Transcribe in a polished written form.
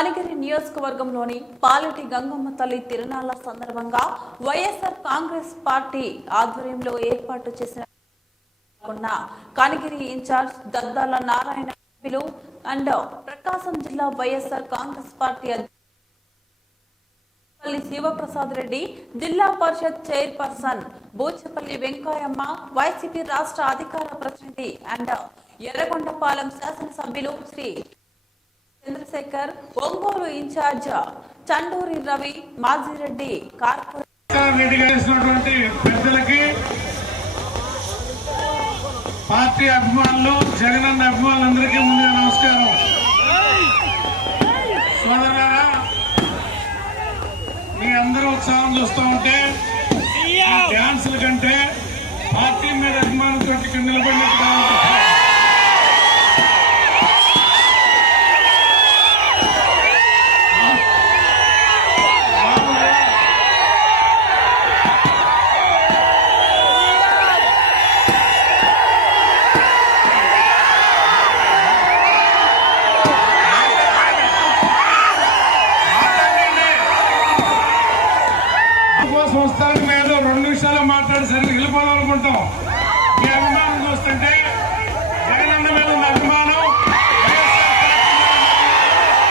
కనిగిరి నియోజకవర్గంలోని పాలెటి గంగమ్మ తల్లి తిరునాళ్ల సందర్భంగా వైఎస్ఆర్ కాంగ్రెస్ పార్టీ ఆధ్వర్యంలో ఏర్పాటు చేసిన కనిగిరి ఇన్ఛార్జ్ దద్దాల నారాయణ అండ్ ప్రకాశం జిల్లా వైఎస్ఆర్ కాంగ్రెస్ పార్టీ శివప్రసాద్ రెడ్డి, జిల్లా పరిషత్ చైర్పర్సన్ బూచపల్లి వెంకయ్యమ్మ, వైసీపీ రాష్ట్ర అధికార ప్రతినిధి అండ్ ఎర్రగొండపాలెం శాసనసభ్యులు శ్రీ చంద్రశేఖర్, ఒంగోలు ఇన్ఛార్జ్ చండూరి రవి, మాజిరెడ్డి, పెద్దలకి, పార్టీ అభిమానులు, జగనన్న అభిమానులందరికీ ముందుగా నమస్కారం. సోదరులారా, మీ అందరూ ఉత్సాహం చూస్తూ ఉంటే డ్యాన్సుల కంటే పార్టీ మీద అభిమానంతో నిలబడినట్టుగా సంస్థలకు మీద 2 నిమిషాలు మాట్లాడి సరిగ్గా వెళ్ళిపోవాలనుకుంటాం. మీ అభిమానం చూస్తుంటే